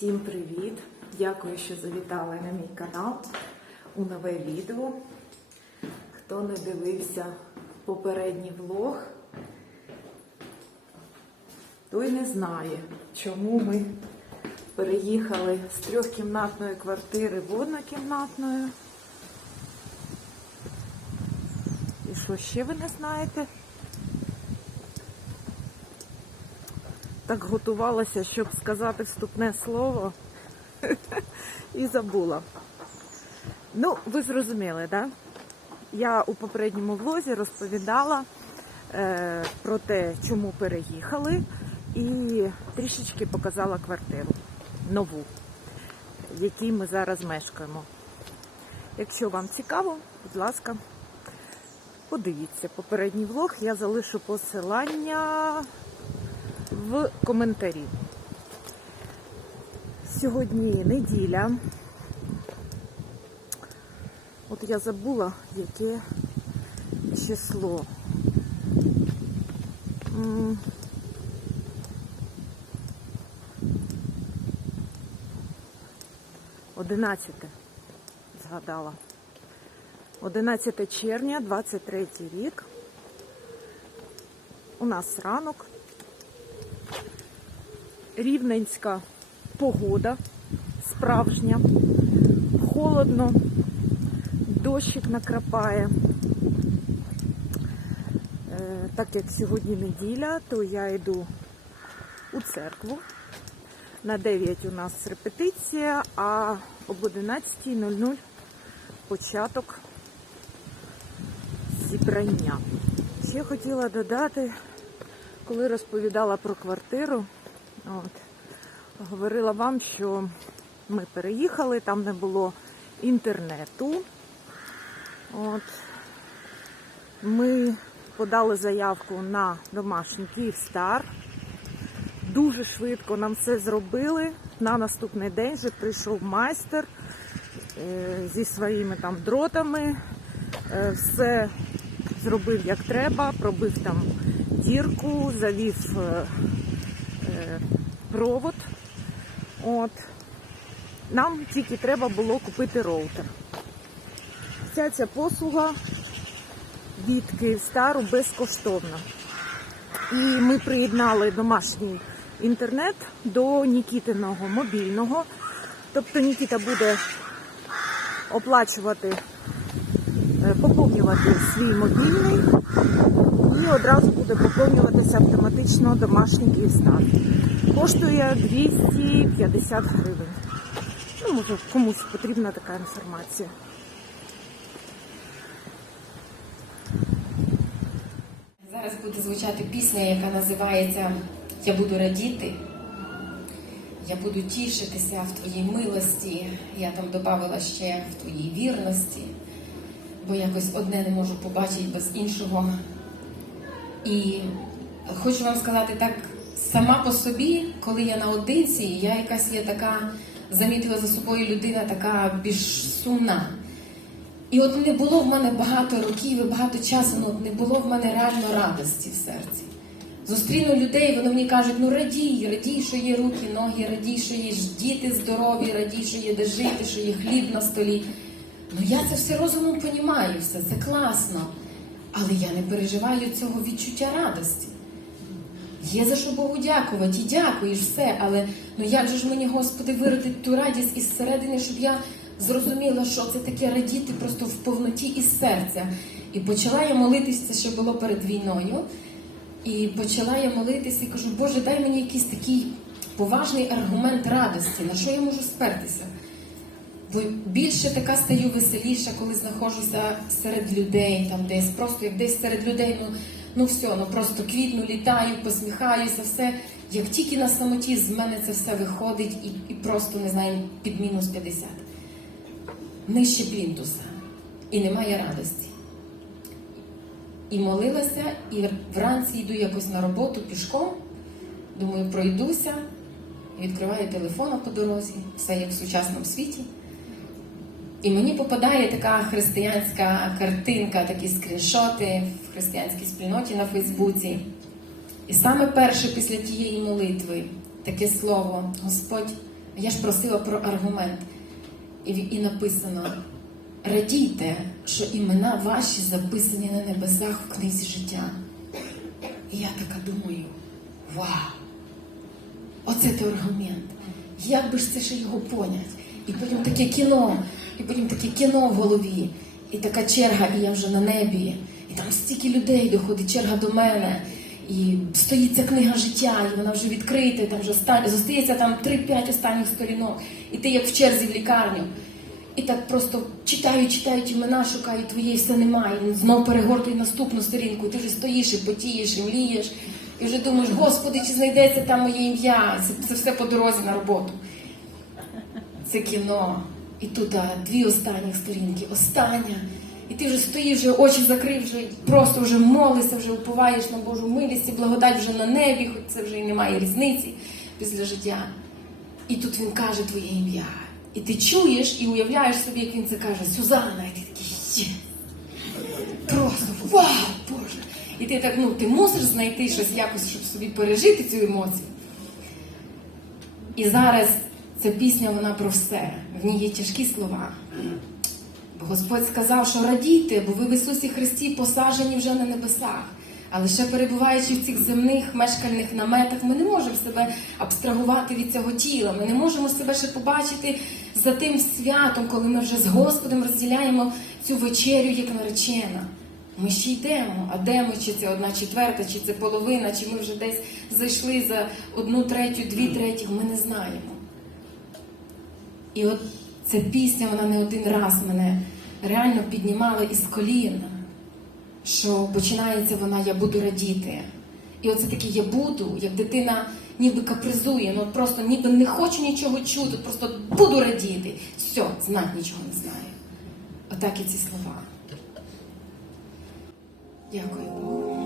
Всім привіт! Дякую, що завітали на мій канал у нове відео. Хто не дивився попередній влог, той не знає, чому ми переїхали з трьохкімнатної квартири в однокімнатну. І що ще ви не знаєте? Так готувалася, щоб сказати вступне слово і забула. Ну, ви зрозуміли, так? Да? Я у попередньому влозі розповідала е, про те, чому переїхали, і трішечки показала квартиру нову, в якій ми зараз мешкаємо. Якщо вам цікаво, будь ласка, подивіться попередній влог, я залишу посилання в коментарі. Сьогодні неділя. От я забула, яке число. Одинадцяте згадала. 11 червня, 23 рік. У нас ранок. Рівненська погода справжня, холодно, дощик накрапає. Е, Так як сьогодні неділя, то я йду у церкву. На 9 у нас репетиція, а об 11.00 початок зібрання. Ще хотіла додати, коли розповідала про квартиру, от, говорила вам, що ми переїхали, там не було інтернету. От. Ми подали заявку на домашній Київстар. Дуже швидко нам все зробили. На наступний день вже прийшов майстер е, зі своїми там дротами. Е, Все зробив як треба, пробив там дірку, завів е, провод. От. Нам тільки треба було купити роутер. Вся ця послуга від Київстару безкоштовна. І ми приєднали домашній інтернет до Нікітиного мобільного. Тобто Нікіта буде оплачувати, поповнювати свій мобільний і одразу буде поповнюватися автоматично домашній Київстар. Коштує 250 гривень. Ну, може, комусь потрібна така інформація. Зараз буде звучати пісня, яка називається Я буду радіти, я буду тішитися в твоїй милості. Я там додавала ще в твоїй вірності, бо якось одне не можу побачити без іншого. І хочу вам сказати так, сама по собі, коли я наодинці, я якась є така, замітила за собою людина така більш сумна. І от не було в мене багато років і багато часу, ну не було в мене реально радості в серці. Зустріну людей, вони мені кажуть, ну радій, радій, що є руки, ноги, радій, що є діти здорові, радій, що є де жити, що є хліб на столі. Ну я це все розумом понімаю, все це класно. Але я не переживаю цього відчуття радості. Є за що Богу дякувати, і дякуєш все, але ну як же ж мені, Господи, виродити ту радість із середини, щоб я зрозуміла, що це таке радіти просто в повноті із серця. І почала я молитися, це ще було перед війною. І почала я молитися і кажу, Боже, дай мені якийсь такий поважний аргумент радості, на що я можу спертися. Бо більше така стаю веселіша, коли знаходжуся серед людей, там десь просто як десь серед людей, ну ну все, ну просто квітну, літаю, посміхаюся, все. Як тільки на самоті з мене це все виходить і, і просто не знаю, під мінус 50. Нижче плінтуса. І немає радості. І молилася, і вранці йду якось на роботу пішком. Думаю, пройдуся, відкриваю телефон по дорозі, все як в сучасному світі. І мені попадає така християнська картинка, такі скріншоти в християнській спільноті на Фейсбуці. І саме перше після тієї молитви таке слово: Господь, Я ж просила про аргумент. І, і написано: радійте, що імена ваші записані на небесах в книзі життя. І я така думаю: вау! Оце той аргумент. Як би ж це ще його понять? І потім таке кіно, і потім таке кіно в голові, і така черга, і я вже на небі, і там стільки людей доходить, черга до мене. І стоїть ця книга життя, і вона вже відкрита, і там вже оста- зостається там 3-5 останніх сторінок. І ти як в черзі в лікарню. І так просто читають, читають імена, шукають твоєї, все немає. І знов перегортують наступну сторінку, і ти вже стоїш і потієш, і млієш, і вже думаєш, Господи, чи знайдеться там моє ім'я? Це все по дорозі на роботу. Це кіно. І тут а, дві останні сторінки, остання. І ти вже стоїш, вже очі закрив, вже просто вже молишся, вже уповаєш на Божу милість і благодать вже на небі, хоч це вже і немає різниці після життя. І тут він каже твоє ім'я. І ти чуєш і уявляєш собі, як він це каже, Сюзанна, і ти такий є. Просто вау, Боже! І ти так, ну, ти мусиш знайти щось якось, щоб собі пережити цю емоцію. І зараз ця пісня вона про все. В ній є тяжкі слова. Бо Господь сказав, що радійте, бо ви в Ісусі Христі посаджені вже на небесах. А лише перебуваючи в цих земних мешкальних наметах, ми не можемо себе абстрагувати від цього тіла. Ми не можемо себе ще побачити за тим святом, коли ми вже з Господом розділяємо цю вечерю як наречена. Ми ще йдемо. А де ми? Чи це одна четверта, чи це половина, чи ми вже десь зайшли за одну третю, дві третіх, ми не знаємо. І от ця пісня, вона не один раз мене реально піднімала із коліна, що починається вона Я буду радіти. І оце таке я буду, як дитина ніби капризує, ну просто ніби не хочу нічого чути, просто буду радіти. Все, знать нічого не знаю. Отак і ці слова. Дякую Богу.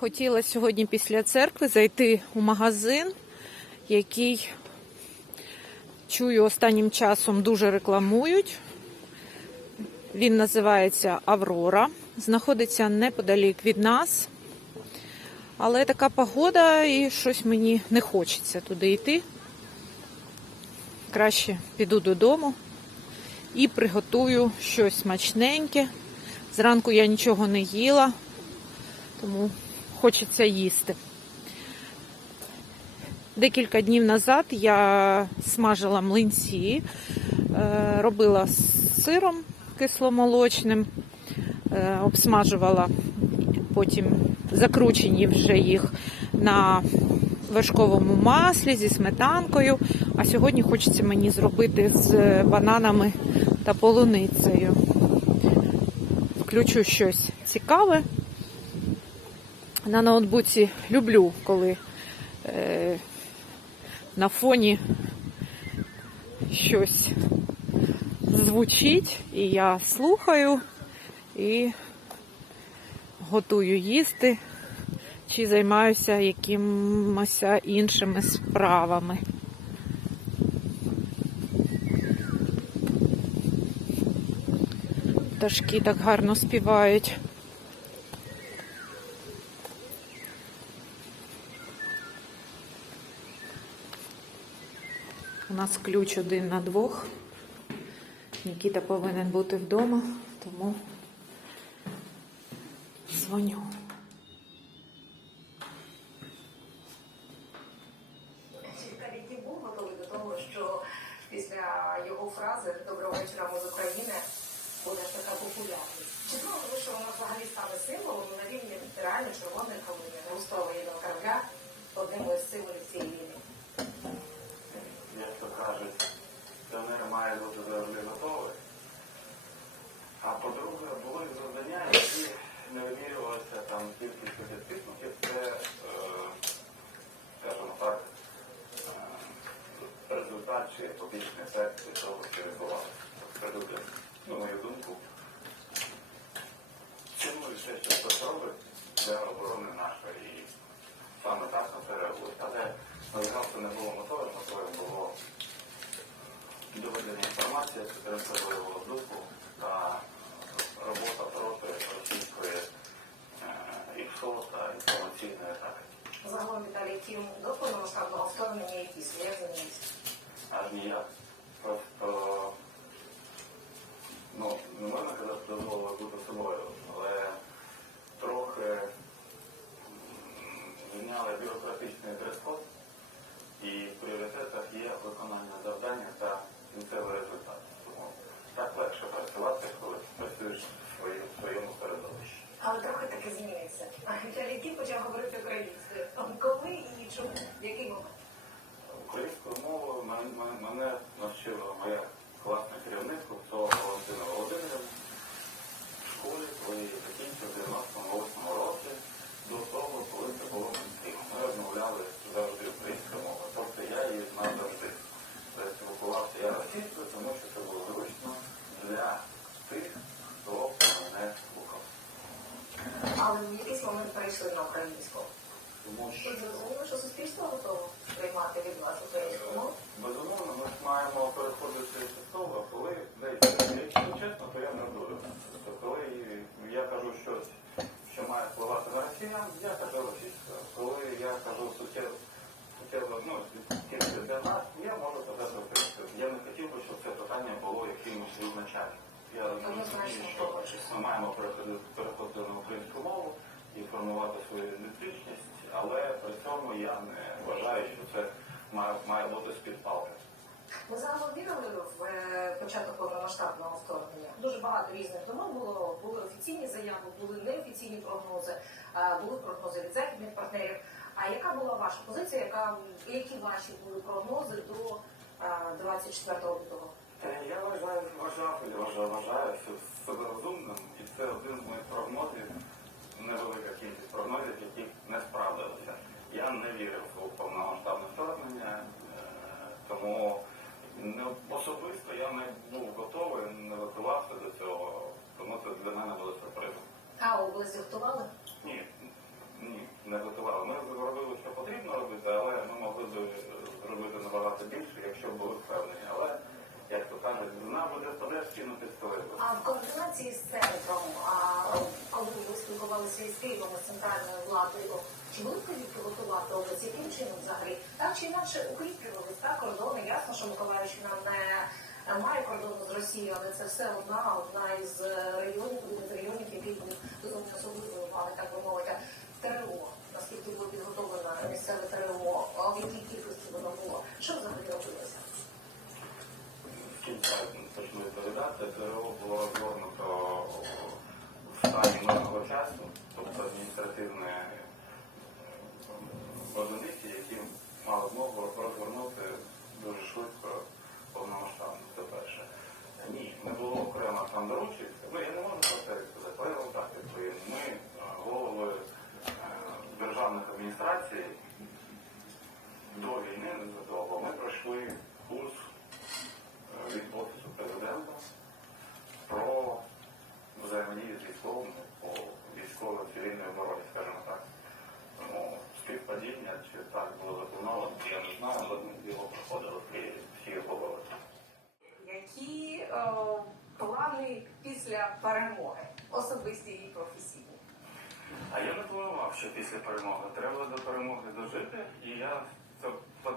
Хотіла сьогодні після церкви зайти у магазин, який чую останнім часом дуже рекламують. Він називається Аврора. Знаходиться неподалік від нас. Але така погода і щось мені не хочеться туди йти. Краще піду додому і приготую щось смачненьке. Зранку я нічого не їла, тому хочеться їсти. Декілька днів назад я смажила млинці, е, робила з сиром кисломолочним, е, обсмажувала потім закручені вже їх на вершковому маслі зі сметанкою. А сьогодні хочеться мені зробити з бананами та полуницею. Включу щось цікаве. На ноутбуці люблю, коли е, на фоні щось звучить, і я слухаю і готую їсти чи займаюся якимось іншими справами. Пташки так гарно співають. Нас ключ один на двох. Нікіта повинен бути вдома, тому дзвоню. Свідкарі був готовий до того, що після його фрази Доброго вечора ми з України буде така популярність. Чи думали ви, що воно взагалі стане символом на рівні реально червоної калини, руського воєнного корабля, одним із символів цієї війни? як то кажуть, піонер має бути завжди готовий. А по-друге, були завдання, які не вимірювалися там кількістю підписників. Це, е, скажімо так, е, результат чи побічний ефект від того, що відбувалося. Продукти, ну, мою думку, цінується, що хтось робить для оборони нашої. І саме так на це реагують. Але навігація не було метою, метою було доведення інформації, підтримка бойового духу та робота проти російської е, ІПСО та інформаційної атаки. Загалом Віталій Тім до повномасштабного вторгнення і після як змінився? Аж. Просто ну, не можна казати, що дозволили бути собою, але трохи м, зняли бюрократичний дрес-код і в пріоритетах є виконання завдання та кінцевий результат. Тому так легше працювати, коли працюєш в своєму, своєму середовищі. Але трохи таки змінився. А почав говорити українською. Коли і чому? В який момент? Українською мовою мене, мене- мене навчила моя класна керівниця цього Валентина Володимирівна в школі, коли я закінчив в 98 році, до того, коли це було мmainstream. Ми розмовляли завжди українською мовою. Тобто я її знав завжди. Тобто спілкувався я російською, тому що це було зручно для тих, хто мене слухав. Але в якийсь момент перейшли на українську. Тому що зрозуміло, що суспільство готово приймати від вас українську мову. Безумовно, ми маємо переходити з того, коли десь, якщо чесно, то я не дуже. Тобто, коли я кажу щось, що має впливати на росіян, я кажу російською. Коли я кажу суттєво, суттєво, ну, тільки для нас, я можу казати українською. Я не хотів би, щоб це питання було якимось визначальним. Я розумію, що ми маємо переходити на українську мову і формувати свою ідентичність, але при цьому я не вважаю, що це має, має бути з-під палки. Ми загалом вірили в е, початок повномасштабного вторгнення. Дуже багато різних думок було. Були офіційні заяви, були неофіційні прогнози, були прогнози від західних партнерів. А яка була ваша позиція? Яка які ваші були прогнози до е, 24 лютого? Е, Я вважаю, вважав і вважаю, вважаю що себе розумним, і це один з моїх прогнозів, невелика кількість прогнозів, які не справдилися. Я не вірив у повномасштабне вторгнення, е, тому особисто я не був готовий, не готувався до цього, тому це для мене було сюрпризом. А області готували? Ні, ні, не готували. Ми зробили, що потрібно робити, але ми могли б зробити набагато більше, якщо були впевнені. Але, як то кажуть, вона буде подеш кинути свою. А в координації з центром, а, коли ви спілкувалися із Києвом з центральною владою, чи були ви підготувати область, яким чином взагалі? Так чи інакше укріплювались так кордони? Ясно, що Миколаївщина не е, має кордону з Росією, але це все одна одна із е, районів, районів, який був зовсім особливою увагою, так би мовити, ТРО. Наскільки було підготовлено місцеве ТРО, в якій кількості воно було? Що взагалі робилося? кінця почну відповідати, ТРО було розгорнуто в стані мирного часу, тобто адміністративні е, одиниці, які мали змогу розгорнути дуже швидко повномасштабно. Це перше. Ні, не було окремо там доручень. Ну, я не можу про це сказати, але я вам так відповім. Ми, е, голови е, державних адміністрацій, до війни незадовго ми пройшли курс е, від Офісу президента про взаємодію з військовими по військово-цивільній обороні, скажімо так. Тому співпадіння, чи так було заплановано, я не знаю, але ми його проходили при всі оборони. Які е, плани після перемоги, особисті і професійні? А я не планував, що після перемоги треба до перемоги дожити, і я це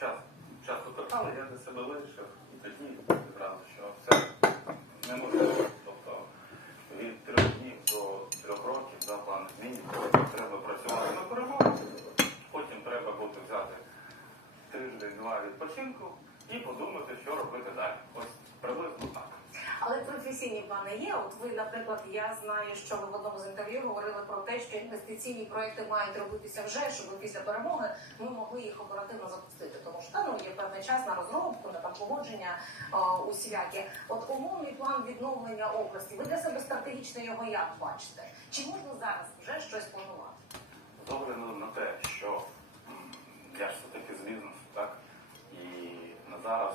час часто питали, я для себе вирішив і тоді відразу, що це неможливо. Тобто від трьох днів до трьох років за план змінюється. Треба працювати на перемогу, потім треба буде взяти тиждень-два відпочинку і подумати, що робити далі. Ось приблизно так. Але професійні плани є. От ви, наприклад, я знаю, що ви в одному з інтерв'ю говорили про те, що інвестиційні проекти мають робитися вже, щоб після перемоги ми могли їх оперативно запустити. Тому що та, ну, є певний час на розробку, на там погодження усілякі. От умовний план відновлення області. Ви для себе стратегічно його як бачите? Чи можна зараз вже щось планувати? З огляду на те, що я ж все-таки з бізнесу, зараз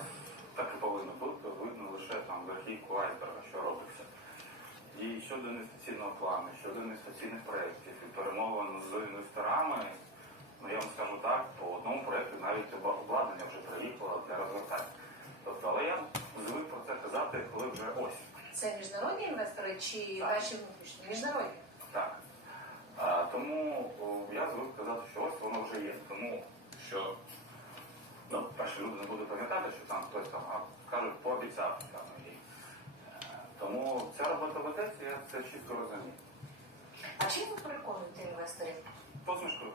так і повинно бути, видно лише там верхівку айсберга, що робиться. І щодо інвестиційного плану, щодо інвестиційних проєктів і перемовин з інвесторами, ну я вам скажу так, по одному проєкту навіть обладнання вже приїхало для розгортання. Тобто, але я звик про це казати, коли вже ось. Це міжнародні інвестори чи Так. внутрішні? Міжнародні. Так. А, тому о, я звик казати, що ось воно вже є. Тому що ну, перше люди не будуть пам'ятати, що там хтось там а, скажуть, пообіцяв. Там, і, е, тому ця робота ведеться, я це чітко розумію. А чим ви переконуєте інвесторів? Посмішкою?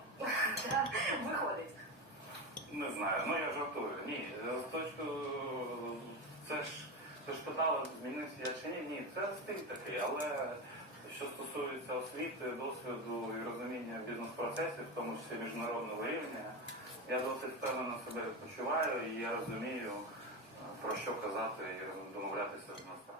Виходить. Не знаю, ну я жартую. Ні, з точки це ж це ж питали, змінився я чи ні. Ні, це стиль такий, але що стосується освіти, досвіду і розуміння бізнес-процесів, в тому числі міжнародного рівня, я досить впевнено себе почуваю і я розумію, е, про що казати і домовлятися з інвесторами.